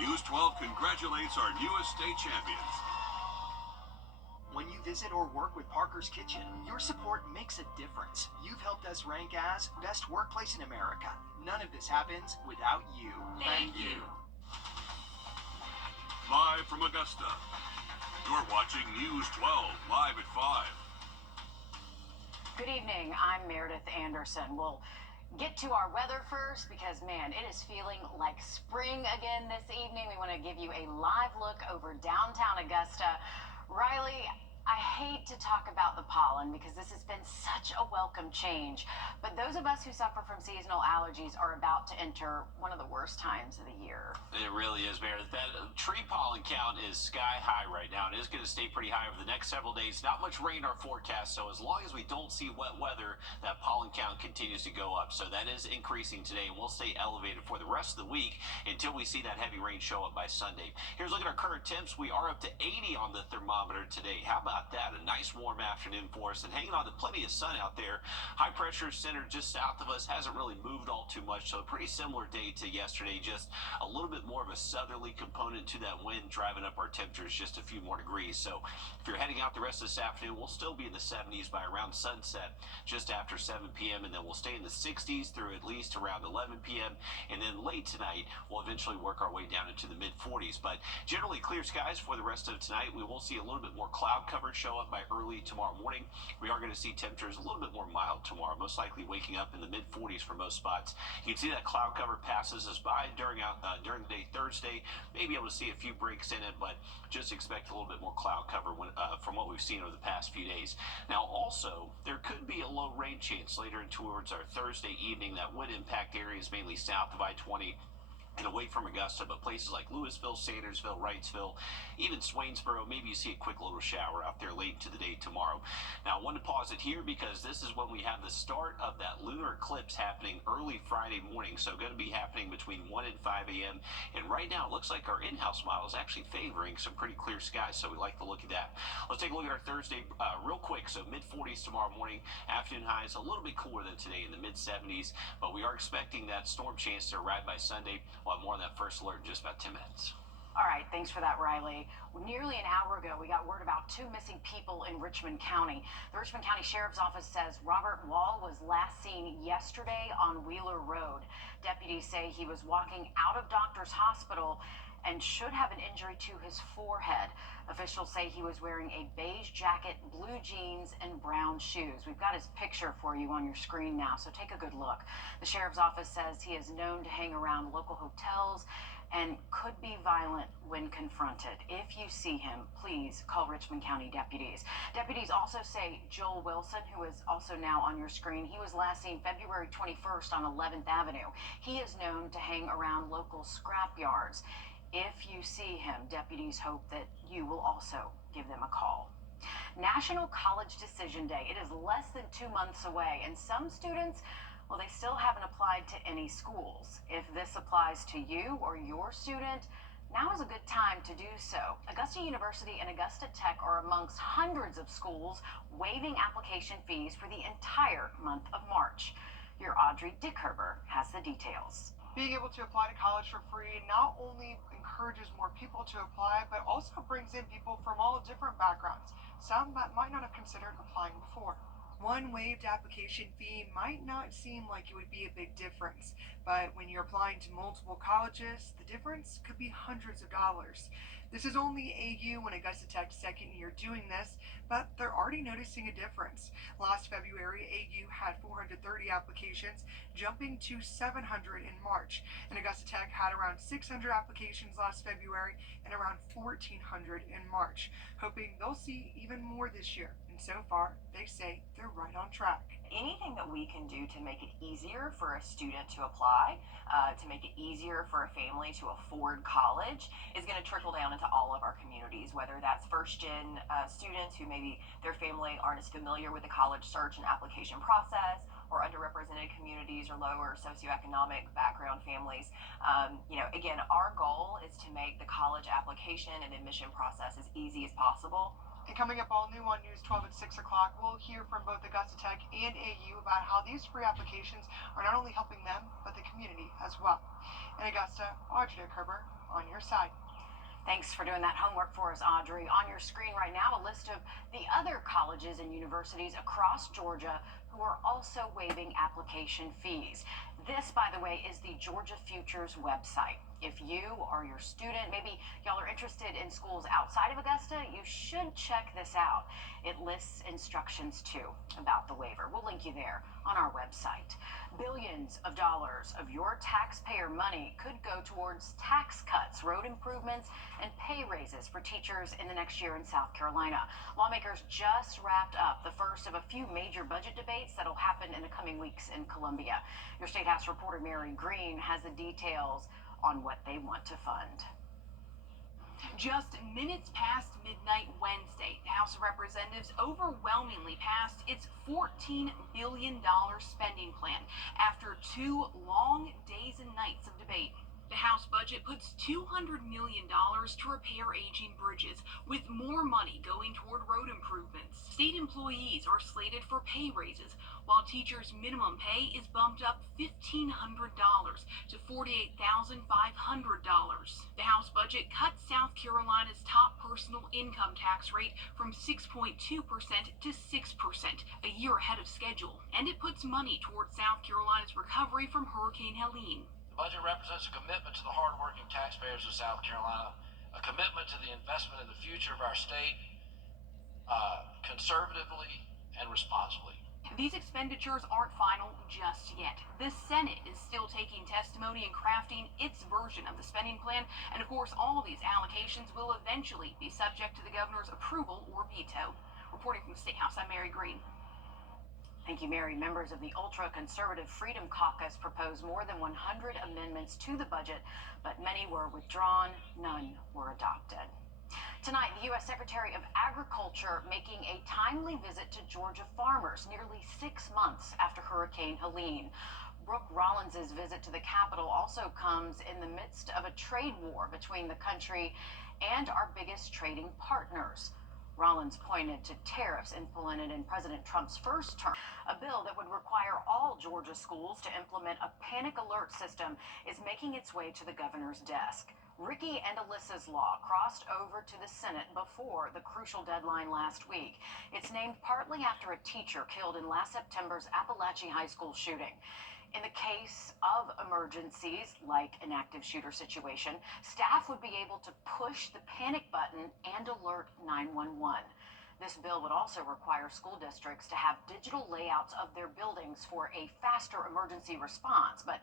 News 12 congratulates our newest state champions. When you visit or work with Parker's Kitchen, your support makes a difference. You've helped us rank as Best Workplace in America. None of this happens without you. Thank you. Live from Augusta, you're watching News 12 live at 5. Good evening. I'm Meredith Anderson. We'll get to our weather first because, man, it is feeling like spring again this evening. We want to give you a live look over downtown Augusta. Riley, I hate to talk about the pollen because this has been such a welcome change, but those of us who suffer from seasonal allergies are about to enter one of the worst times of the year. It really is, Meredith. That tree pollen count is sky high right now. It is going to stay pretty high over the next several days. Not much rain in our forecast, so as long as we don't see wet weather, that pollen count continues to go up. So that is increasing today, and we'll stay elevated for the rest of the week until we see that heavy rain show up by Sunday. Here's a look at our current temps. We are up to 80 on the thermometer today. How about that? A nice warm afternoon for us and hanging on to plenty of sun out there. High pressure center just south of us hasn't really moved all too much, so a pretty similar day to yesterday, just a little bit more of a southerly component to that wind driving up our temperatures just a few more degrees. So if you're heading out the rest of this afternoon, we'll still be in the 70s by around sunset just after 7 p.m. and then we'll stay in the 60s through at least around 11 p.m. and then late tonight we'll eventually work our way down into the mid 40s. But generally clear skies for the rest of tonight. We will see a little bit more cloud cover show up by early tomorrow morning. We are going to see temperatures a little bit more mild tomorrow, most likely waking up in the mid 40s for most spots. You can see that cloud cover passes us by during the day Thursday. Maybe able to see a few breaks in it, but just expect a little bit more cloud cover from what we've seen over the past few days. Now also, there could be a low rain chance later towards our Thursday evening that would impact areas mainly south of I-20 and away from Augusta, but places like Louisville, Sandersville, Wrightsville, even Swainsboro, maybe you see a quick little shower out there late into the day tomorrow. Now, I want to pause it here because this is when we have the start of that lunar eclipse happening early Friday morning, so going to be happening between 1 and 5 a.m. And right now, it looks like our in-house model is actually favoring some pretty clear skies, so we like the look of that. Let's take a look at our Thursday real quick. So mid-40s tomorrow morning, afternoon highs a little bit cooler than today in the mid-70s, but we are expecting that storm chance to arrive by Sunday. We'll have more on that first alert in just about 10 minutes. All right, thanks for that, Riley. Nearly an hour ago, we got word about 2 missing people in Richmond County. The Richmond County Sheriff's Office says Robert Wall was last seen yesterday on Wheeler Road. Deputies say he was walking out of Doctor's Hospital and should have an injury to his forehead. Officials say he was wearing a beige jacket, blue jeans, and brown shoes. We've got his picture for you on your screen now, so take a good look. The Sheriff's Office says he is known to hang around local hotels and could be violent when confronted. If you see him, please call Richmond County deputies. Deputies also say Joel Wilson, who is also now on your screen, he was last seen February 21st on 11th Avenue. He is known to hang around local scrap yards. If you see him, deputies hope that you will also give them a call. National College Decision Day. It is less than 2 months away, and some students, well, they still haven't applied to any schools. If this applies to you or your student, now is a good time to do so. Augusta University and Augusta Tech are amongst hundreds of schools waiving application fees for the entire month of March. Your Audrey Dickherber has the details. Being able to apply to college for free not only encourages more people to apply, but also brings in people from all different backgrounds, some that might not have considered applying before. One waived application fee might not seem like it would be a big difference, but when you're applying to multiple colleges, the difference could be hundreds of dollars. This is only AU and Augusta Tech's second year doing this, but they're already noticing a difference. Last February, AU had 430 applications, jumping to 700 in March, and Augusta Tech had around 600 applications last February and around 1,400 in March, hoping they'll see even more this year. And so far, they say they're right on track. Anything that we can do to make it easier for a student to apply, to make it easier for a family to afford college, is going to trickle down into all of our communities, whether that's first-gen students who maybe their family aren't as familiar with the college search and application process, or underrepresented communities or lower socioeconomic background families. Again, our goal is to make the college application and admission process as easy as possible And coming up all new on News 12 at 6 o'clock, we'll hear from both Augusta Tech and AU about how these free applications are not only helping them, but the community as well. In Augusta, Wrdw on your side. Thanks for doing that homework for us, Audrey. On your screen right now, a list of the other colleges and universities across Georgia who are also waiving application fees. This, by the way, is the Georgia Futures website. If you or your student, maybe y'all are interested in schools outside of Augusta, you should check this out. It lists instructions too about the waiver. We'll link you there on our website. Billions of dollars of your taxpayer money could go towards tax cuts, road improvements, and pay raises for teachers in the next year in South Carolina. Lawmakers just wrapped up the first of a few major budget debates that'll happen in the coming weeks in Columbia. Your State House reporter Mary Green has the details on what they want to fund. Just minutes past midnight Wednesday, the House of Representatives overwhelmingly passed its $14 billion spending plan after 2 long days and nights of debate. The House budget puts $200 million to repair aging bridges, with more money going toward road improvements. State employees are slated for pay raises, while teachers' minimum pay is bumped up $1,500 to $48,500. The House budget cuts South Carolina's top personal income tax rate from 6.2% to 6%, a year ahead of schedule, and it puts money toward South Carolina's recovery from Hurricane Helene. The budget represents a commitment to the hardworking taxpayers of South Carolina, a commitment to the investment in the future of our state, conservatively and responsibly. These expenditures aren't final just yet. The Senate is still taking testimony and crafting its version of the spending plan, and of course all of these allocations will eventually be subject to the governor's approval or veto. Reporting from the State House, I'm Mary Green. Thank you, Mary. Members of the ultra-conservative Freedom Caucus proposed more than 100 amendments to the budget, but many were withdrawn. None were adopted. Tonight, the U.S. Secretary of Agriculture making a timely visit to Georgia farmers nearly 6 months after Hurricane Helene. Brooke Rollins' visit to the Capitol also comes in the midst of a trade war between the country and our biggest trading partners. Rollins pointed to tariffs implemented in President Trump's first term. A bill that would require all Georgia schools to implement a panic alert system is making its way to the governor's desk. Ricky and Alyssa's law crossed over to the Senate before the crucial deadline last week. It's named partly after a teacher killed in last September's Appalachian High School shooting. In the case of emergencies, like an active shooter situation, staff would be able to push the panic button and alert 911. This bill would also require school districts to have digital layouts of their buildings for a faster emergency response, but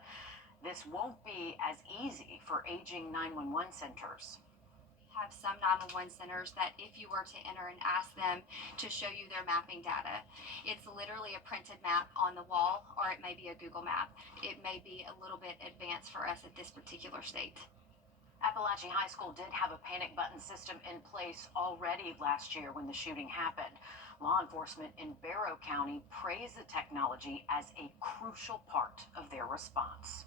this won't be as easy for aging 911 centers. Have some 911 centers that if you were to enter and ask them to show you their mapping data, it's literally a printed map on the wall, or it may be a Google map. It may be a little bit advanced for us at this particular state. Appalachian High School did have a panic button system in place already last year when the shooting happened. Law enforcement in Barrow County praised the technology as a crucial part of their response.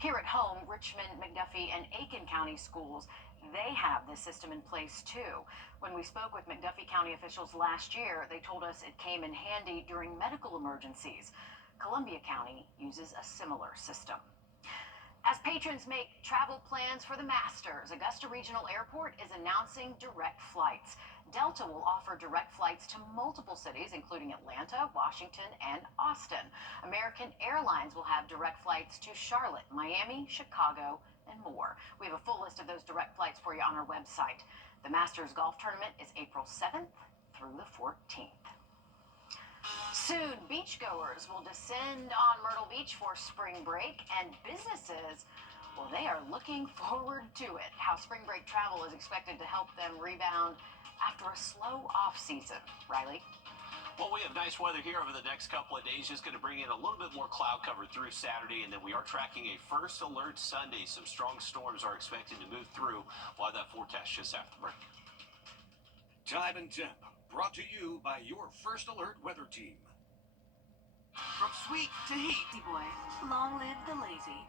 Here at home, Richmond, McDuffie, and Aiken County schools, they have this system in place too. When we spoke with McDuffie County officials last year, they told us it came in handy during medical emergencies. Columbia County uses a similar system. As patrons make travel plans for the Masters, Augusta Regional Airport is announcing direct flights. Delta will offer direct flights to multiple cities, including Atlanta, Washington, and Austin. American Airlines will have direct flights to Charlotte, Miami, Chicago, and more. We have a full list of those direct flights for you on our website. The Masters Golf Tournament is April 7th through the 14th. Soon, beachgoers will descend on Myrtle Beach for spring break, and businesses, well, they are looking forward to it. How spring break travel is expected to help them rebound after a slow off-season. Riley? Well, we have nice weather here over the next couple of days. Just going to bring in a little bit more cloud cover through Saturday, and then we are tracking a first alert Sunday. Some strong storms are expected to move through. We'll have that forecast just after the break. Time and Temp, brought to you by your First Alert weather team. From sweet to heat, boy, long live the lazy.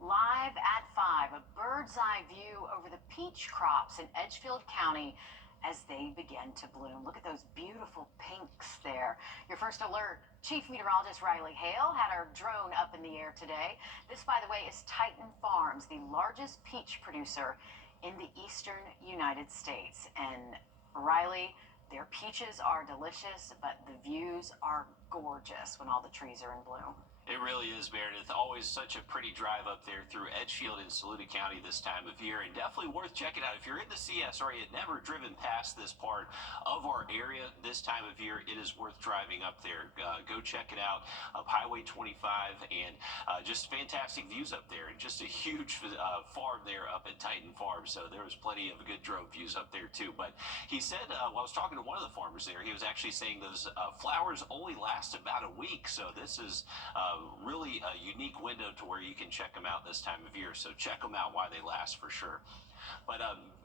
Live at 5, a bird's eye view over the peach crops in Edgefield County as they begin to bloom. Look at those beautiful pinks there. Your first alert, Chief Meteorologist Riley Hale had our drone up in the air today. This, by the way, is Titan Farms, the largest peach producer in the eastern United States. And Riley, their peaches are delicious, but the views are gorgeous when all the trees are in bloom. It really is, Meredith. Always such a pretty drive up there through Edgefield and Saluda County this time of year, and definitely worth checking out. If you're in the CS area, never driven past this part of our area this time of year, it is worth driving up there. Go check it out, up Highway 25, and just fantastic views up there, and just a huge farm there up at Titan Farm, so there was plenty of good drone views up there too. But he said, while I was talking to one of the farmers there, he was actually saying those flowers only last about a week, so this is really a unique window to where you can check them out this time of year. So check them out while they last for sure. But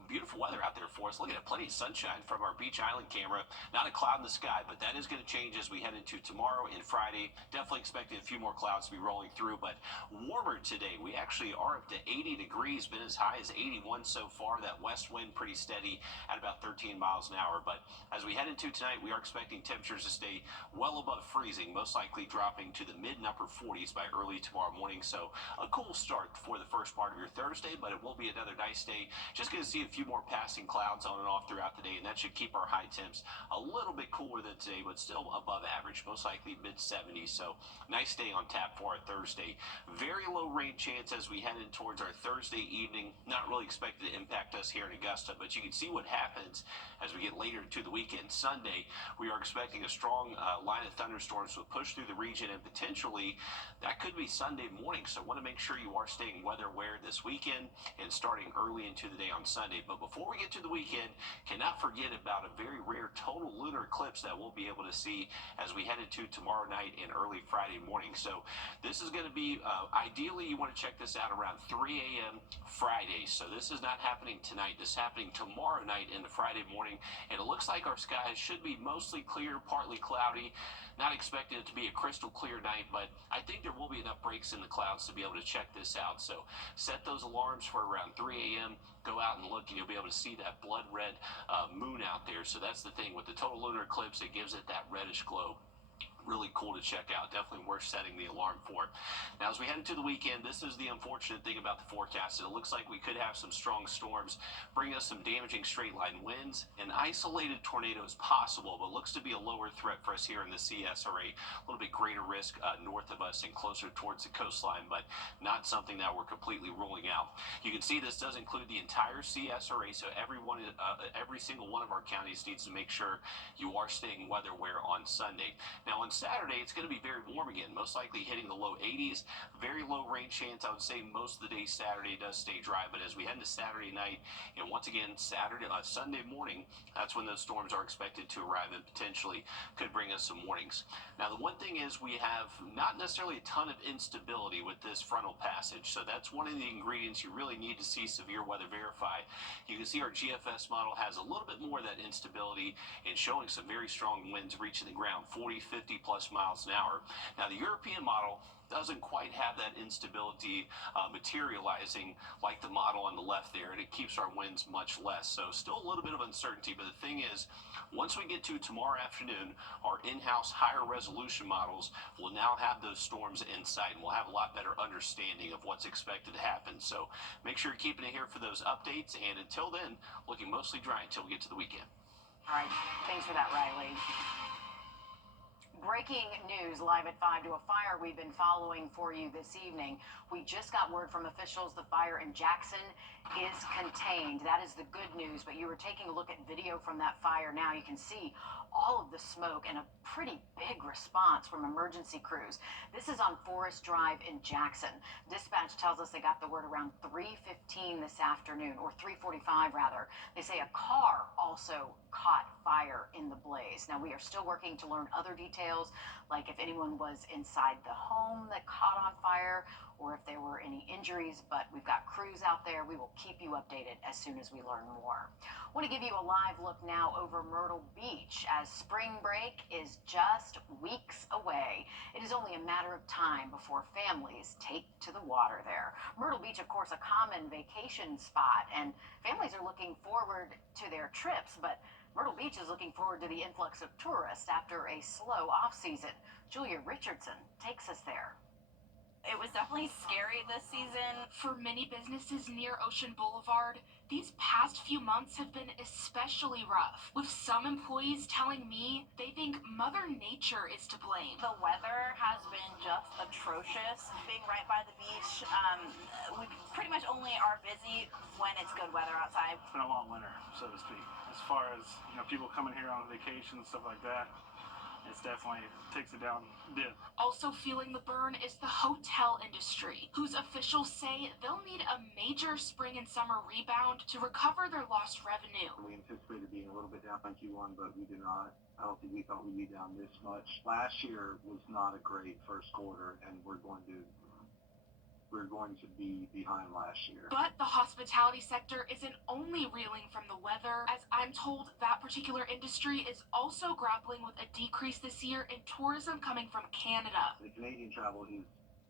beautiful weather out there for us. Look at it, plenty of sunshine from our Beach Island camera. Not a cloud in the sky, but that is going to change as we head into tomorrow and Friday. Definitely expecting a few more clouds to be rolling through, but warmer today. We actually are up to 80 degrees, been as high as 81 so far. That west wind pretty steady at about 13 miles an hour. But as we head into tonight, we are expecting temperatures to stay well above freezing, most likely dropping to the mid and upper 40s by early tomorrow morning. So a cool start for the first part of your Thursday, but it will be another nice day. Just going to see a few more passing clouds on and off throughout the day, and that should keep our high temps a little bit cooler than today, but still above average, most likely mid 70s. So nice day on tap for our Thursday. Very low rain chance as we head in towards our Thursday evening. Not really expected to impact us here in Augusta, but you can see what happens as we get later into the weekend. Sunday, we are expecting a strong line of thunderstorms to push through the region, and potentially that could be Sunday morning. So want to make sure you are staying weather aware this weekend and starting early into the day on Sunday. But before we get to the weekend, cannot forget about a very rare total lunar eclipse that we'll be able to see as we head into tomorrow night and early Friday morning. So this is going to be, ideally you want to check this out around 3 a.m. Friday. So this is not happening tonight. This is happening tomorrow night into Friday morning. And it looks like our skies should be mostly clear, partly cloudy. Not expecting it to be a crystal clear night, but I think there will be enough breaks in the clouds to be able to check this out. So set those alarms for around 3 a.m. Go out and look, and you'll be able to see that blood red moon out there. So that's the thing with the total lunar eclipse, it gives it that reddish glow. Really cool to check out. Definitely worth setting the alarm for. Now, as we head into the weekend, this is the unfortunate thing about the forecast. It looks like we could have some strong storms, bring us some damaging straight line winds. An isolated tornado is possible, but looks to be a lower threat for us here in the CSRA. A little bit greater risk north of us and closer towards the coastline, but not something that we're completely ruling out. You can see this does include the entire CSRA, so every single one of our counties needs to make sure you are staying weather aware on Sunday. Now, on Saturday, it's going to be very warm again, most likely hitting the low 80s. Very low rain chance. I would say most of the day Saturday does stay dry, but as we head into Saturday night, and once again Sunday morning, that's when those storms are expected to arrive and potentially could bring us some warnings. Now, the one thing is we have not necessarily a ton of instability with this frontal passage, so that's one of the ingredients you really need to see severe weather verify. You can see our GFS model has a little bit more of that instability and showing some very strong winds reaching the ground, 40, 50 plus miles an hour. Now, the European model doesn't quite have that instability materializing like the model on the left there, and it keeps our winds much less. So still a little bit of uncertainty, but the thing is, once we get to tomorrow afternoon, our in-house higher resolution models will now have those storms in sight, and we'll have a lot better understanding of what's expected to happen. So make sure you're keeping it here for those updates, and until then, looking mostly dry until we get to the weekend. All right, thanks for that, Riley. Breaking news live at 5 to a fire we've been following for you this evening. We just got word from officials the fire in Jackson is contained. That is the good news, but you were taking a look at video from that fire now. You can see all of the smoke and a pretty big response from emergency crews. This is on Forest Drive in Jackson. Dispatch tells us they got the word around 3:15 this afternoon, or 3:45 rather. They say a car also caught fire in the blaze. Now, we are still working to learn other details details, like if anyone was inside the home that caught on fire or if there were any injuries. But we've got crews out there. We will keep you updated as soon as we learn more. I want to give you a live look now over Myrtle Beach as spring break is just weeks away. It is only a matter of time before families take to the water there. Myrtle Beach, of course, a common vacation spot, and families are looking forward to their trips, but Myrtle Beach is looking forward to the influx of tourists after a slow off-season. Julia Richardson takes us there. It was definitely scary this season. For many businesses near Ocean Boulevard, these past few months have been especially rough, with some employees telling me they think Mother Nature is to blame. The weather has been just atrocious. Being right by the beach, we pretty much only are busy when it's good weather outside. It's been a long winter, so to speak. As far as, people coming here on vacation and stuff like that, it's definitely takes it down dip. Also feeling the burn is the hotel industry, whose officials say they'll need a major spring and summer rebound to recover their lost revenue. We anticipated being a little bit down in Q1, but we did not. I don't think we thought we'd be down this much. Last year was not a great first quarter, and we're going to be behind last year. But the hospitality sector isn't only reeling from the weather, as I'm told that particular industry is also grappling with a decrease this year in tourism coming from Canada. The Canadian travel is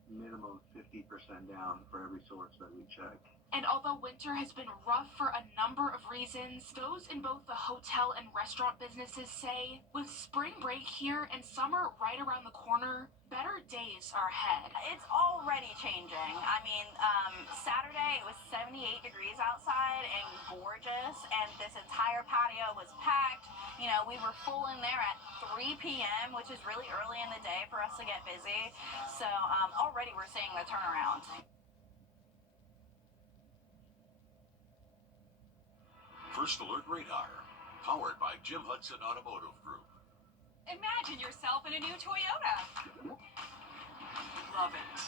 minimum 50% down for every source that we check. And although winter has been rough for a number of reasons, those in both the hotel and restaurant businesses say with spring break here and summer right around the corner, better days are ahead. It's already changing. I mean, Saturday it was 78 degrees outside and gorgeous, and this entire patio was packed. We were full in there at 3 p.m., which is really early in the day for us to get busy. So already we're seeing the turnaround. First Alert Radar, powered by Jim Hudson Automotive Group. Imagine yourself in a new Toyota. Love it.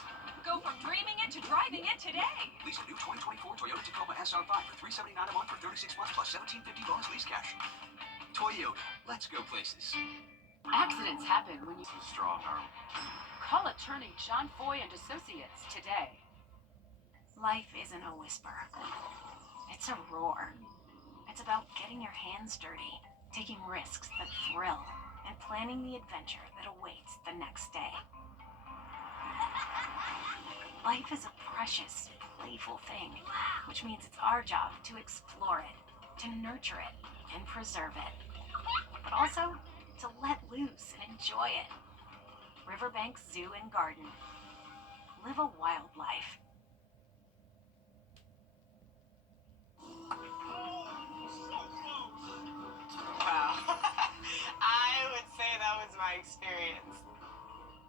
Go from dreaming it to driving it today. Lease a new 2024 Toyota Tacoma SR5 for $379 a month for 36 months plus $1,750 bonus lease cash. Toyota, let's go places. Accidents happen when you Strong arm. call attorney John Foy and Associates today. Life isn't a whisper. It's a roar. It's about getting your hands dirty, taking risks that thrill, and planning the adventure that awaits the next day. Life is a precious, playful thing, which means it's our job to explore it, to nurture it, and preserve it. But also, to let loose and enjoy it. Riverbanks Zoo and Garden. Live a wild life. Wow. I would say that was my experience.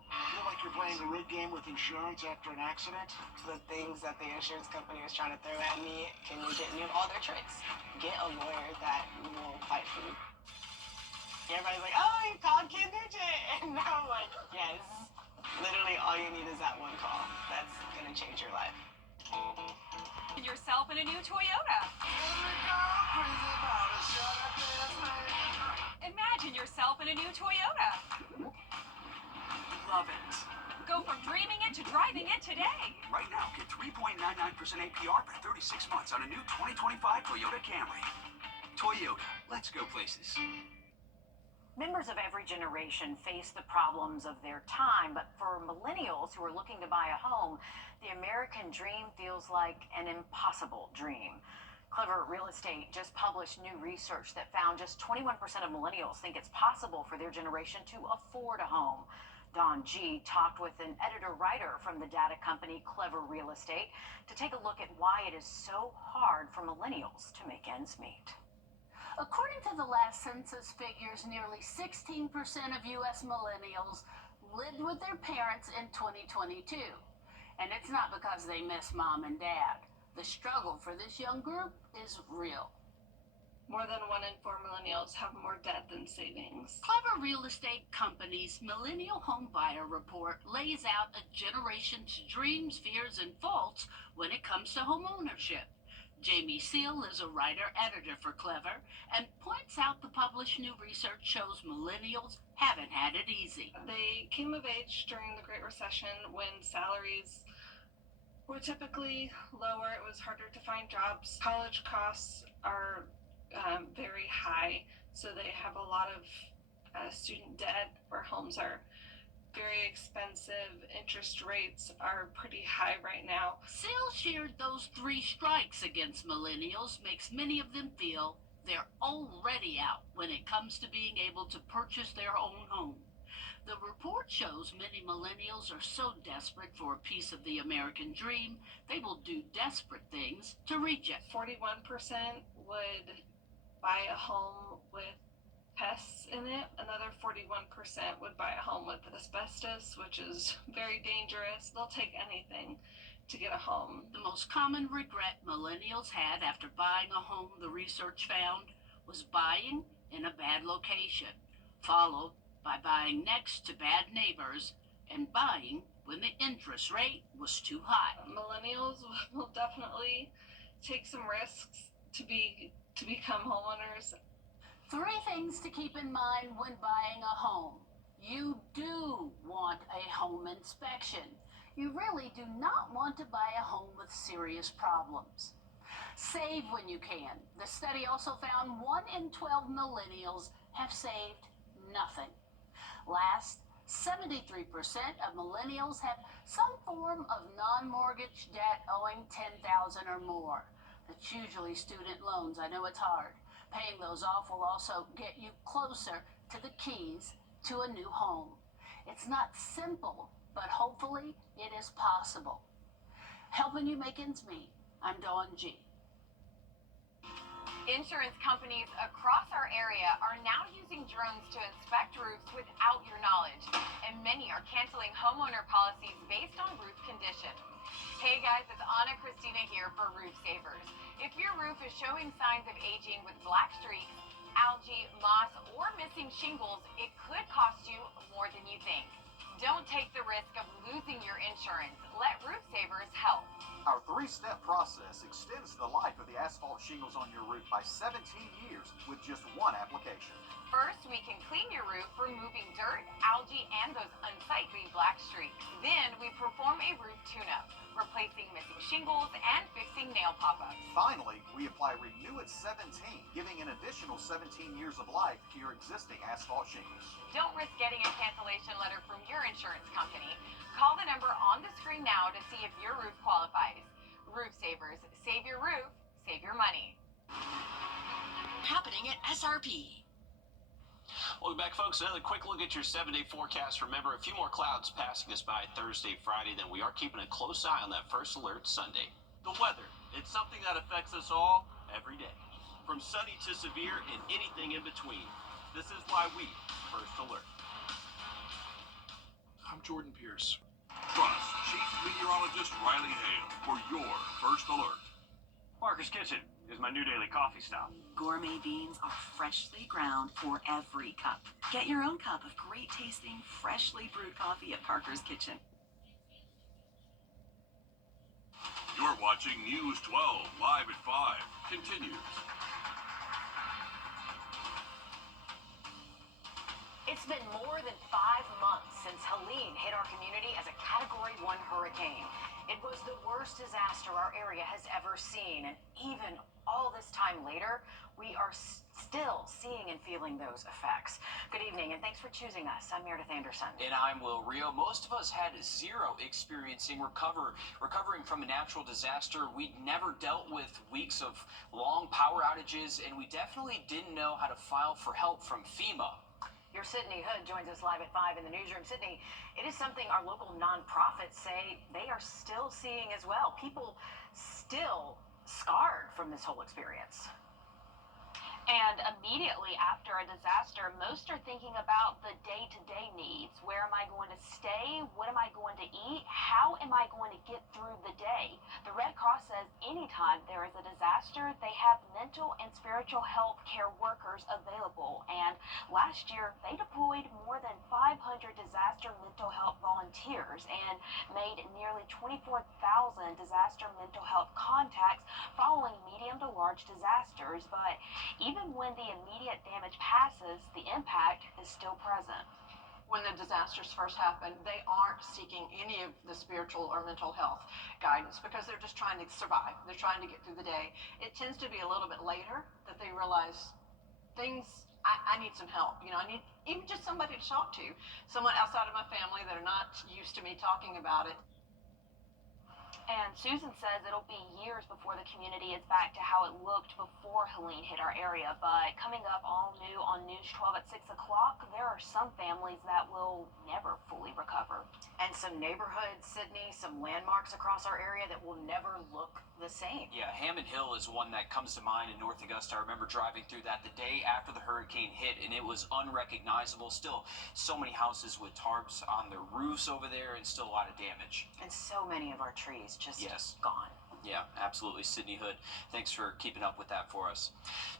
Feel like you're playing a rig game with insurance after an accident? The things that the insurance company was trying to throw at me, can you get new all their tricks? Get a lawyer that will fight for you. Everybody's like, oh, you called Kid Nugent. And I'm like, yes. Literally all you need is that one call. That's gonna change your life. Yourself in a new Toyota. Imagine yourself in a new Toyota. Love it. Go from dreaming it to driving it today. Right now, get 3.99% APR for 36 months on a new 2025 Toyota Camry. Toyota, let's go places. Members of every generation face the problems of their time, but for millennials who are looking to buy a home, the American dream feels like an impossible dream. Clever Real Estate just published new research that found just 21% of millennials think it's possible for their generation to afford a home. Don G. talked with an editor-writer from the data company Clever Real Estate to take a look at why it is so hard for millennials to make ends meet. According to the last census figures, nearly 16% of U.S. millennials lived with their parents in 2022. And it's not because they miss mom and dad. The struggle for this young group is real. More than 1 in 4 millennials have more debt than savings. Clever Real Estate Company's Millennial Home Buyer Report lays out a generation's dreams, fears, and faults when it comes to home ownership. Jamie Seal is a writer-editor for Clever and points out the published new research shows millennials haven't had it easy. They came of age during the Great Recession when salaries were typically lower. It was harder to find jobs. College costs are very high, so they have a lot of student debt, where homes are very expensive. Interest rates are pretty high right now. Seal shared those 3 strikes against millennials makes many of them feel they're already out when it comes to being able to purchase their own home. The report shows many millennials are so desperate for a piece of the American dream, they will do desperate things to reach it. 41% would buy a home with pests in it. Another 41% would buy a home with asbestos, which is very dangerous. They'll take anything to get a home. The most common regret millennials had after buying a home, the research found, was buying in a bad location, followed by buying next to bad neighbors and buying when the interest rate was too high. Millennials will definitely take some risks to become homeowners. 3 things to keep in mind when buying a home. You do want a home inspection. You really do not want to buy a home with serious problems. Save when you can. The study also found 1 in 12 millennials have saved nothing. Last, 73% of millennials have some form of non-mortgage debt owing $10,000 or more. That's usually student loans. I know it's hard. Paying those off will also get you closer to the keys to a new home. It's not simple, but hopefully it is possible. Helping you make ends meet. I'm Dawn G. Insurance companies across our area are now using drones to inspect roofs without your knowledge, and many are canceling homeowner policies based on roof condition. Hey guys, it's Anna Christina here for Roof Savers. If your roof is showing signs of aging with black streaks, algae, moss, or missing shingles, it could cost you more than you think. Don't take the risk of losing your insurance. Let Roof Savers help. Our 3-step process extends the life of the asphalt shingles on your roof by 17 years with just 1 application. First, we can clean your roof, removing dirt, algae, and those unsightly black streaks. Then, we perform a roof tune-up, replacing missing shingles and fixing nail pop-ups. Finally, we apply Renew at 17, giving an additional 17 years of life to your existing asphalt shingles. Don't risk getting a cancellation letter from your insurance company. Call the number on the screen now to see if your roof qualifies. Roof Savers. Save your roof, save your money. Happening at SRP. Welcome back, folks. Another quick look at your 7-day forecast. Remember, a few more clouds passing us by Thursday, Friday, then we are keeping a close eye on that first alert Sunday. The weather. It's something that affects us all every day. From sunny to severe and anything in between. This is why we First Alert. I'm Jordan Pierce. Trust Chief Meteorologist Riley Hale for your First Alert. Parker's Kitchen is my new daily coffee stop. Gourmet beans are freshly ground for every cup. Get your own cup of great tasting, freshly brewed coffee at Parker's Kitchen. You're watching News 12 live at 5. Continues. It's been more than 5 months since Helene hit our community as a Category 1 hurricane. It was the worst disaster our area has ever seen, and even all this time later, we are still seeing and feeling those effects. Good evening, and thanks for choosing us. I'm Meredith Anderson. And I'm Will Rio. Most of us had zero experiencing recovering from a natural disaster. We'd never dealt with weeks of long power outages, and we definitely didn't know how to file for help from FEMA. Your Sydney Hood joins us live at 5 in the newsroom. Sydney, it is something our local nonprofits say they are still seeing as well. People still scarred from this whole experience. And immediately after a disaster, most are thinking about the day-to-day needs. Where am I going to stay? What am I going to eat? How am I going to get through the day? The Red Cross says anytime there is a disaster, they have mental and spiritual health care workers available. And last year, they deployed more than 500 disaster mental health volunteers and made nearly 24,000 disaster mental health contacts following medium to large disasters. But even when the immediate damage passes, the impact is still present. When the disasters first happen, they aren't seeking any of the spiritual or mental health guidance because they're just trying to survive. They're trying to get through the day. It tends to be a little bit later that they realize I need some help. I need even just somebody to talk to, someone outside of my family that are not used to me talking about it. And Susan says it'll be years before the community is back to how it looked before Helene hit our area. But coming up all new on News 12 at 6 o'clock, there are some families that will never fully recover. And some neighborhoods, Sydney, some landmarks across our area that will never look the same. Yeah, Hammond Hill is one that comes to mind in North Augusta. I remember driving through that the day after the hurricane hit, and it was unrecognizable. Still, so many houses with tarps on their roofs over there, and still a lot of damage. And so many of our trees just gone. Yeah, absolutely. Sydney Hood, thanks for keeping up with that for us.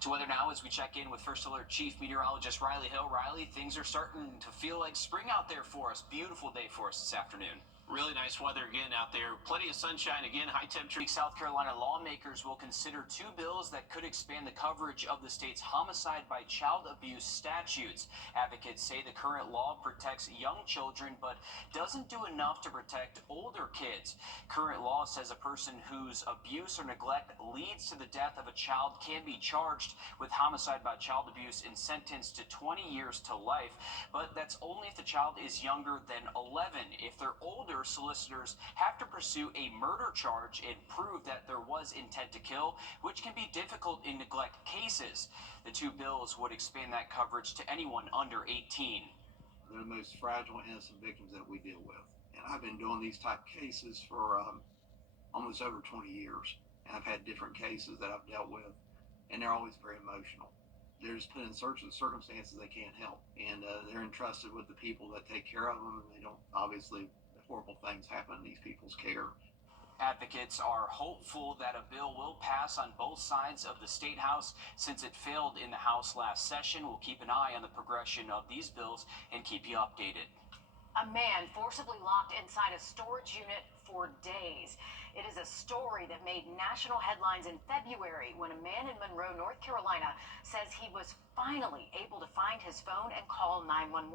To weather now as we check in with First Alert Chief Meteorologist Riley Hill. Riley, things are starting to feel like spring out there for us. Beautiful day for us this afternoon. Really nice weather again out there. Plenty of sunshine again, high temperature. South Carolina lawmakers will consider two bills that could expand the coverage of the state's homicide by child abuse statutes. Advocates say the current law protects young children but doesn't do enough to protect older kids. Current law says a person whose abuse or neglect leads to the death of a child can be charged with homicide by child abuse and sentenced to 20 years to life, but that's only if the child is younger than 11. If they're older, solicitors have to pursue a murder charge and prove that there was intent to kill, which can be difficult in neglect cases. The two bills would expand that coverage to anyone under 18. They're the most fragile, innocent victims that we deal with. And I've been doing these type cases for almost over 20 years. And I've had different cases that I've dealt with, and they're always very emotional. They're just put in certain circumstances they can't help. And they're entrusted with the people that take care of them, and they don't, obviously, horrible things happen in these people's care. Advocates are hopeful that a bill will pass on both sides of the State House since it failed in the House last session. We'll keep an eye on the progression of these bills and keep you updated. A man forcibly locked inside a storage unit for days. It is a story that made national headlines in February when a man in Monroe, North Carolina, says he was finally able to find his phone and call 911.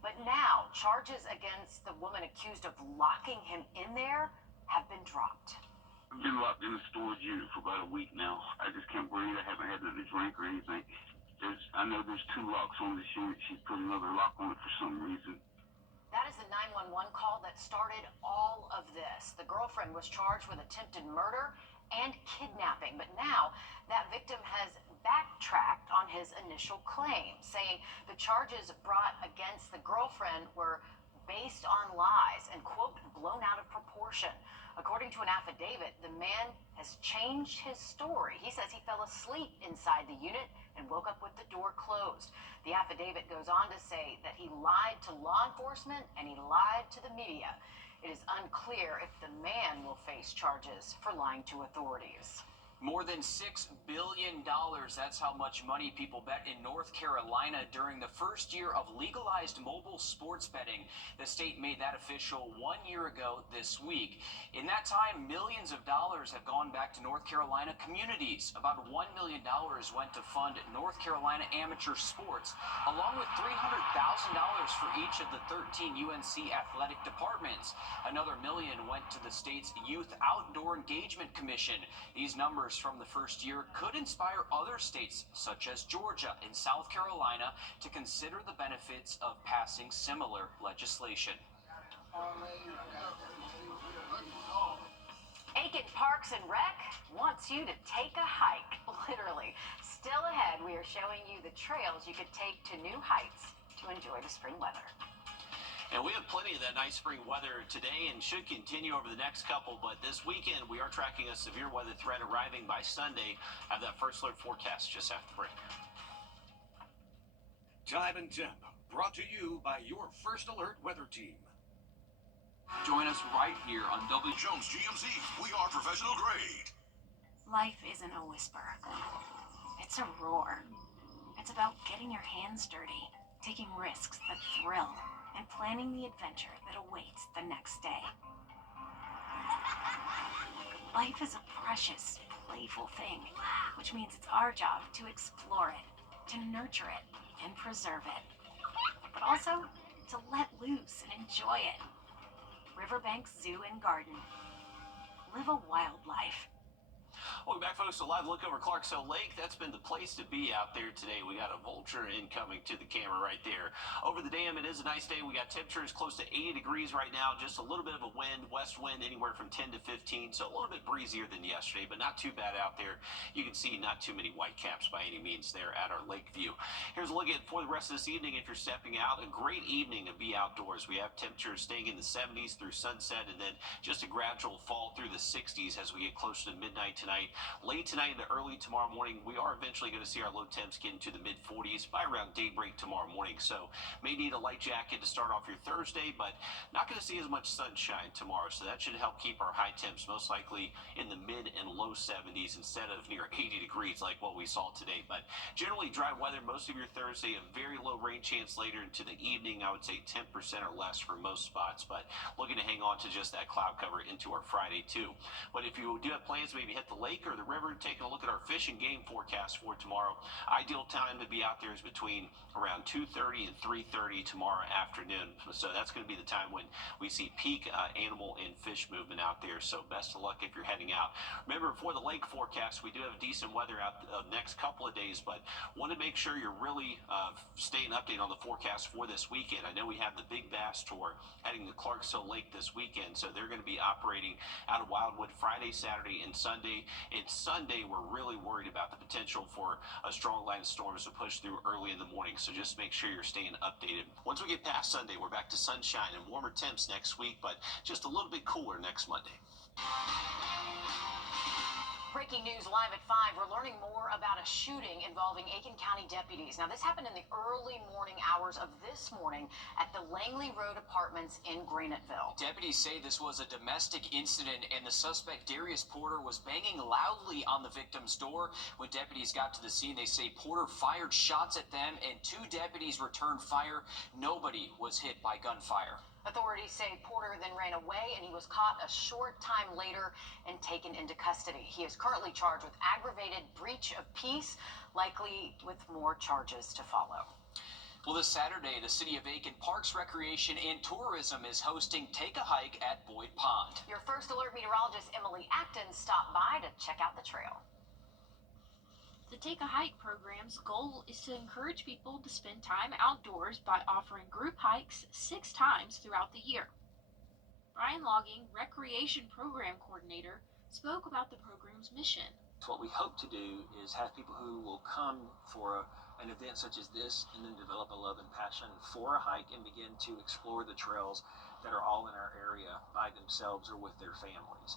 But now, charges against the woman accused of locking him in there have been dropped. I've been locked in a storage unit for about a week now. I just can't breathe. I haven't had nothing to drink or anything. I know there's 2 locks on this unit. She's put another lock on it for some reason. That is the 911 call that started all of this. The girlfriend was charged with attempted murder and kidnapping, but now that victim has backtracked on his initial claim, saying the charges brought against the girlfriend were based on lies and, quote, blown out of proportion. According to an affidavit, the man has changed his story. He says he fell asleep inside the unit and woke up with the door closed. The affidavit goes on to say that he lied to law enforcement and he lied to the media. It is unclear if the man will face charges for lying to authorities. More than $6 billion, that's how much money people bet in North Carolina during the first year of legalized mobile sports betting. The state made that official 1 year ago this week. In that time, millions of dollars have gone back to North Carolina communities. About $1 million went to fund North Carolina amateur sports, along with $300,000 for each of the 13 UNC athletic departments. Another $1 million went to the state's Youth Outdoor Engagement Commission. These numbers from the first year could inspire other states such as Georgia and South Carolina to consider the benefits of passing similar legislation. Aiken Parks and Rec wants you to take a hike, literally. Still ahead, we are showing you the trails you could take to new heights to enjoy the spring weather. And we have plenty of that nice spring weather today and should continue over the next couple, but this weekend we are tracking a severe weather threat arriving by Sunday. Have that first alert forecast just after the break. Time and Temp, brought to you by your First Alert weather team. Join us right here on W. Jones GMC. We are professional grade. Life isn't a whisper. It's a roar. It's about getting your hands dirty, taking risks that thrill, and planning the adventure that awaits the next day. Life is a precious, playful thing, which means it's our job to explore it, to nurture it, and preserve it, but also to let loose and enjoy it. Riverbanks Zoo and Garden. Live a wild life. Welcome back, folks, to a live look over Clarksville Lake. That's been the place to be out there today. We got a vulture incoming to the camera right there. Over the dam, it is a nice day. We got temperatures close to 80 degrees right now. Just a little bit of a wind, west wind, anywhere from 10 to 15. So a little bit breezier than yesterday, but not too bad out there. You can see not too many white caps by any means there at our lake view. Here's a look at for the rest of this evening. If you're stepping out, a great evening to be outdoors. We have temperatures staying in the 70s through sunset, and then just a gradual fall through the 60s as we get closer to midnight tonight. Late tonight into early tomorrow morning, we are eventually going to see our low temps get into the mid-40s by around daybreak tomorrow morning. So may need a light jacket to start off your Thursday, but not going to see as much sunshine tomorrow. So that should help keep our high temps most likely in the mid and low 70s instead of near 80 degrees like what we saw today. But generally dry weather most of your Thursday, a very low rain chance later into the evening. I would say 10% or less for most spots, but looking to hang on to just that cloud cover into our Friday too. But if you do have plans to maybe hit the lake or the river, taking a look at our fish and game forecast for tomorrow. Ideal time to be out there is between around 2:30 and 3:30 tomorrow afternoon. So that's going to be the time when we see peak animal and fish movement out there. So best of luck if you're heading out. Remember, for the lake forecast, we do have decent weather out the next couple of days, but want to make sure you're really staying updated on the forecast for this weekend. I know we have the Big Bass Tour heading to Clarksville Lake this weekend, so they're going to be operating out of Wildwood Friday, Saturday, and Sunday. It's Sunday, we're really worried about the potential for a strong line of storms to push through early in the morning, so just make sure you're staying updated. Once we get past Sunday, we're back to sunshine and warmer temps next week, but just a little bit cooler next Monday. Breaking news live at 5. We're learning more about a shooting involving Aiken County deputies. Now, this happened in the early morning hours of this morning at the Langley Road Apartments in Graniteville. Deputies say this was a domestic incident, and the suspect, Darius Porter, was banging loudly on the victim's door. When deputies got to the scene, they say Porter fired shots at them, and 2 deputies returned fire. Nobody was hit by gunfire. Authorities say Porter then ran away, and he was caught a short time later and taken into custody. He is currently charged with aggravated breach of peace, likely with more charges to follow. Well, this Saturday, the City of Aiken Parks, Recreation, and Tourism is hosting Take a Hike at Boyd Pond. Your First Alert meteorologist, Emily Acton, stopped by to check out the trail. The Take a Hike program's goal is to encourage people to spend time outdoors by offering group hikes 6 times throughout the year. Brian Logging, Recreation Program Coordinator, spoke about the program's mission. What we hope to do is have people who will come for an event such as this and then develop a love and passion for a hike and begin to explore the trails that are all in our area by themselves or with their families.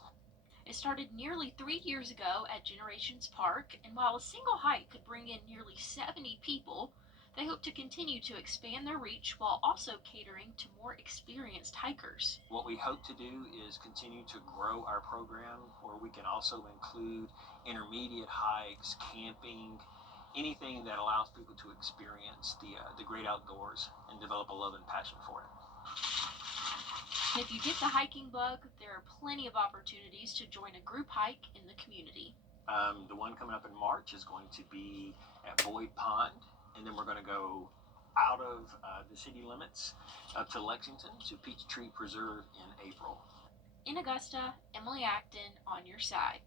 It started nearly 3 years ago at Generations Park, and while a single hike could bring in nearly 70 people, they hope to continue to expand their reach while also catering to more experienced hikers. What we hope to do is continue to grow our program, where we can also include intermediate hikes, camping, anything that allows people to experience the great outdoors and develop a love and passion for it. If you get the hiking bug, there are plenty of opportunities to join a group hike in the community. The one coming up in March is going to be at Boyd Pond, and then we're going to go out of the city limits up to Lexington to Peachtree Preserve in April. In Augusta, Emily Acton on your side.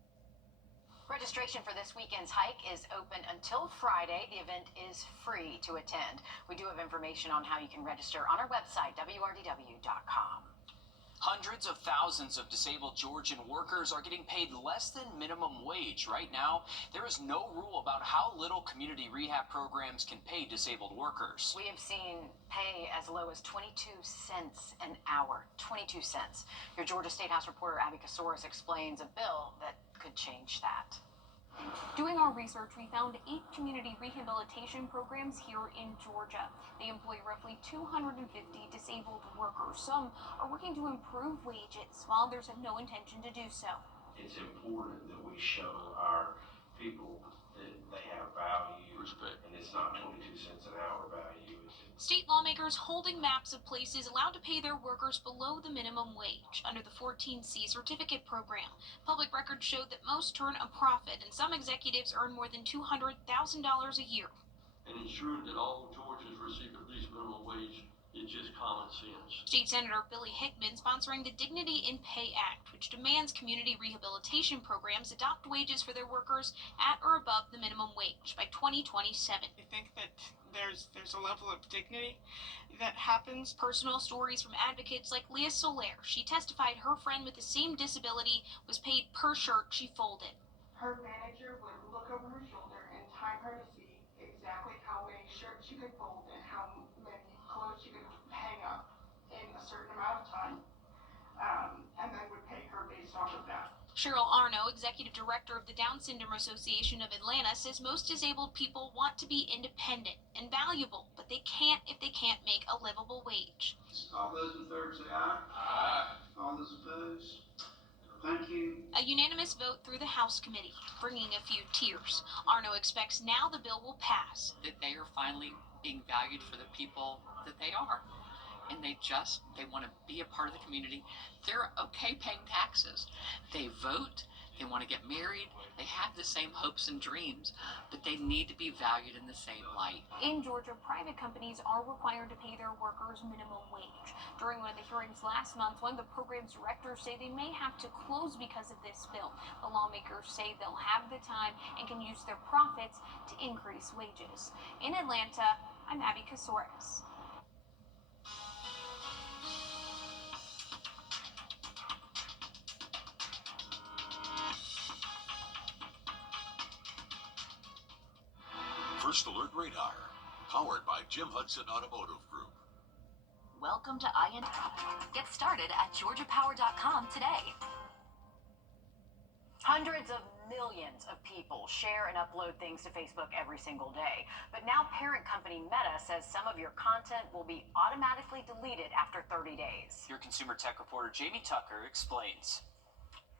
Registration for this weekend's hike is open until Friday. The event is free to attend. We do have information on how you can register on our website, wrdw.com. Hundreds of thousands of disabled Georgian workers are getting paid less than minimum wage. Right now, there is no rule about how little community rehab programs can pay disabled workers. We have seen pay as low as 22 cents an hour. 22 cents. Your Georgia State House reporter Abby Kasoris explains a bill that could change that. Doing our research, we found 8 community rehabilitation programs here in Georgia. They employ roughly 250 disabled workers. Some are working to improve wages, while others have no intention to do so. It's important that we show our people that they have value, respect, and it's not 22 cents an hour value. State lawmakers holding maps of places allowed to pay their workers below the minimum wage under the 14C certificate program. Public records showed that most turn a profit, and some executives earn more than $200,000 a year. And ensure that all Georgians receive at least minimum wage is just common sense. State Senator Billy Hickman sponsoring the Dignity in Pay Act, which demands community rehabilitation programs adopt wages for their workers at or above the minimum wage by 2027. I think that there's a level of dignity that happens. Personal stories from advocates like Leah Soler. She testified her friend with the same disability was paid per shirt she folded. Her manager would look over her shoulder and time her to see exactly how many shirts she could fold and how many clothes she could hang up in a certain amount of time, and then would pay her based off of that. Cheryl Arno, executive director of the Down Syndrome Association of Atlanta, says most disabled people want to be independent and valuable, but they can't if they can't make a livable wage. All those in favor say aye. Aye. All those opposed? Thank you. A unanimous vote through the House committee, bringing a few tears. Arno expects now the bill will pass. That they are finally being valued for the people that they are. And they want to be a part of the community. They're okay paying taxes. They vote, they want to get married, they have the same hopes and dreams, but they need to be valued in the same light. In Georgia, private companies are required to pay their workers minimum wage. During one of the hearings last month, one of the program's directors say they may have to close because of this bill. The lawmakers say they'll have the time and can use their profits to increase wages. In Atlanta, I'm Abby Kasoris. First Alert Radar, powered by Jim Hudson Automotive Group. Welcome to IN. Get started at GeorgiaPower.com today. Hundreds of millions of people share and upload things to Facebook every single day. But now parent company Meta says some of your content will be automatically deleted after 30 days. Your consumer tech reporter Jamie Tucker explains.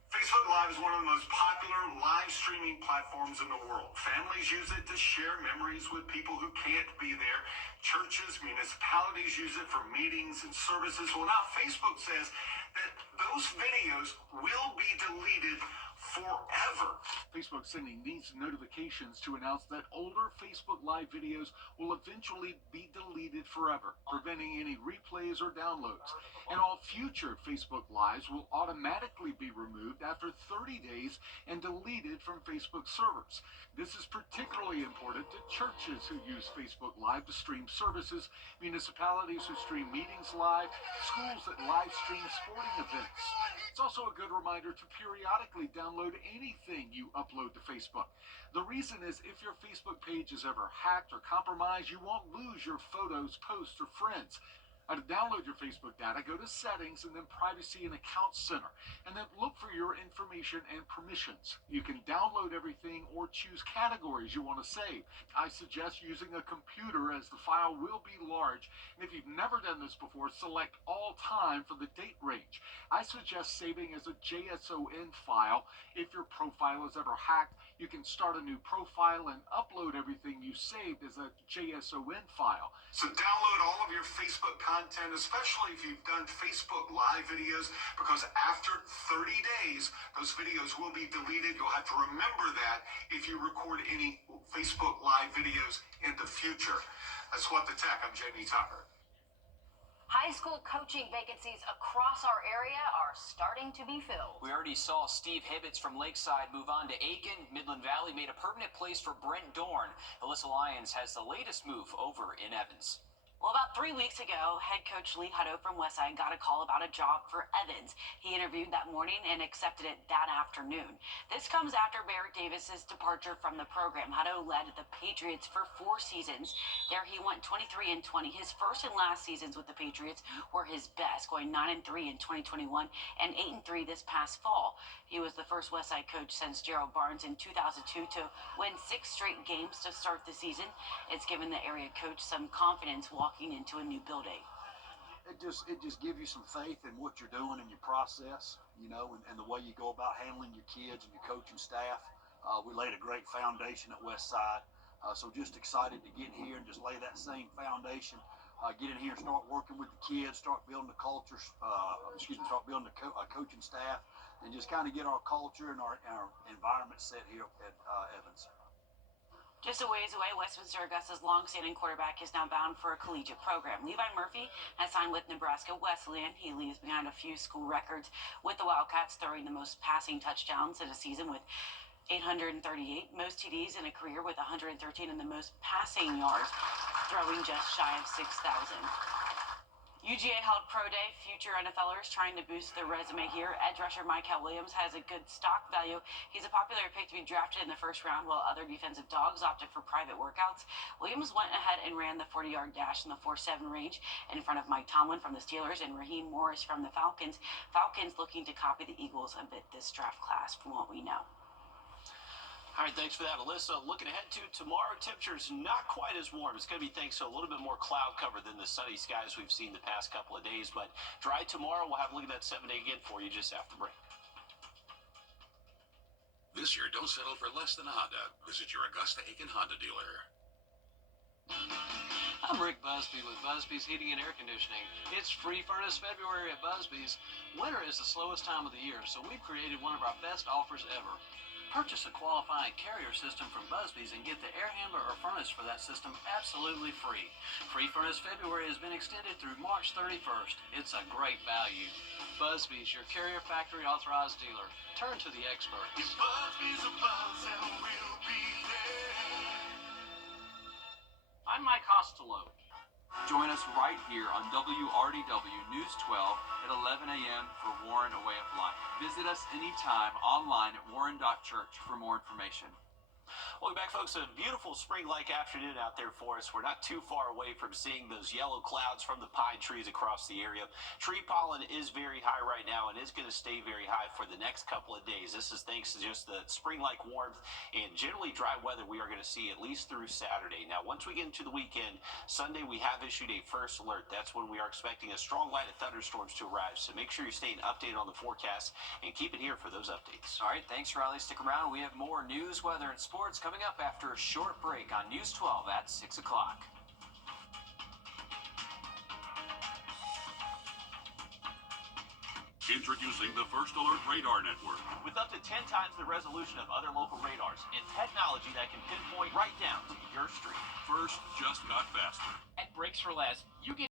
Facebook Live is one of the most popular live streaming platforms in the world. Families use it to share memories with people who can't be there. Churches, municipalities use it for meetings and services. Well, now Facebook says that those videos will be deleted forever. Facebook sending these notifications to announce that older Facebook Live videos will eventually be deleted forever, preventing any replays or downloads. And all future Facebook Lives will automatically be removed after 30 days and deleted from Facebook servers. This is particularly important to churches who use Facebook Live to stream services, municipalities who stream meetings live, schools that live stream sporting events. It's also a good reminder to periodically download anything you upload to Facebook. The reason is if your Facebook page is ever hacked or compromised, you won't lose your photos, posts, or friends. To download your Facebook data, go to Settings and then Privacy and Account Center, and then look for your information and permissions. You can download everything or choose categories you want to save. I suggest using a computer as the file will be large, and if you've never done this before, select All Time for the date range. I suggest saving as a JSON file. If your profile is ever hacked, you can start a new profile and upload everything you saved as a JSON file. So download all of your Facebook content, especially if you've done Facebook Live videos, because after 30 days, those videos will be deleted. You'll have to remember that if you record any Facebook Live videos in the future. That's What the Tech. I'm Jamie Tucker. High school coaching vacancies across our area are starting to be filled. We already saw Steve Hibbets from Lakeside move on to Aiken. Midland Valley made a permanent place for Brent Dorn. Alyssa Lyons has the latest move over in Evans. Well, about 3 weeks ago, head coach Lee Hutto from Westside got a call about a job for Evans. He interviewed that morning and accepted it that afternoon. This comes after Barrett Davis's departure from the program. Hutto led the Patriots for 4 seasons. There he went 23-20. His first and last seasons with the Patriots were his best, going 9-3 in 2021 and 8-3 this past fall. He was the first Westside coach since Gerald Barnes in 2002 to win 6 straight games to start the season. It's given the area coach some confidence walking into a new building. It just gives you some faith in what you're doing and your process, you know, and the way you go about handling your kids and your coaching staff. We laid a great foundation at Westside, so just excited to get here and just lay that same foundation. Get in here and start working with the kids, start building the culture, start building the coaching staff, and just kind of get our culture and our environment set here at Evans. Just a ways away, Westminster Augusta's long-standing quarterback is now bound for a collegiate program. Levi Murphy has signed with Nebraska Wesleyan. He leaves behind a few school records with the Wildcats, throwing the most passing touchdowns in a season with 838, most TDs in a career with 113, and the most passing yards, throwing just shy of 6,000. UGA held pro day. Future NFLers trying to boost their resume here. Edge rusher Michael Williams has a good stock value. He's a popular pick to be drafted in the first round, while other defensive dogs opted for private workouts. Williams went ahead and ran the 40-yard dash in the 4.7 range in front of Mike Tomlin from the Steelers and Raheem Morris from the Falcons. Falcons looking to copy the Eagles a bit this draft class, from what we know. All right, thanks for that, Alyssa. Looking ahead to tomorrow, temperatures not quite as warm. It's going to be thanks to a little bit more cloud cover than the sunny skies we've seen the past couple of days. But dry tomorrow. We'll have a look at that 7-day again for you just after the break. This year, don't settle for less than a Honda. Visit your Augusta-Aiken Honda dealer. I'm Rick Busby with Busby's Heating and Air Conditioning. It's Free Furnace February at Busby's. Winter is the slowest time of the year, so we've created one of our best offers ever. Purchase a qualifying carrier system from Busby's and get the air handler or furnace for that system absolutely free. Free Furnace February has been extended through March 31st. It's a great value. Busby's, your carrier factory authorized dealer. Turn to the experts. Busby's a buzz and we'll be there. I'm Mike Costello. Join us right here on WRDW News 12 at 11 a.m. for Warren A Way of Life. Visit us anytime online at warren.church for more information. Welcome back, folks. A beautiful spring-like afternoon out there for us. We're not too far away from seeing those yellow clouds from the pine trees across the area. Tree pollen is very high right now and is going to stay very high for the next couple of days. This is thanks to just the spring-like warmth and generally dry weather we are going to see at least through Saturday. Now, once we get into the weekend, Sunday we have issued a first alert. That's when we are expecting a strong line of thunderstorms to arrive. So make sure you're staying updated on the forecast and keep it here for those updates. All right, thanks, Riley. Stick around. We have more news, weather, and sports coming up after a short break on News 12 at 6 o'clock. Introducing the First Alert Radar Network. With up to 10 times the resolution of other local radars and technology that can pinpoint right down to your street. First just got faster. At Brakes for Less, you get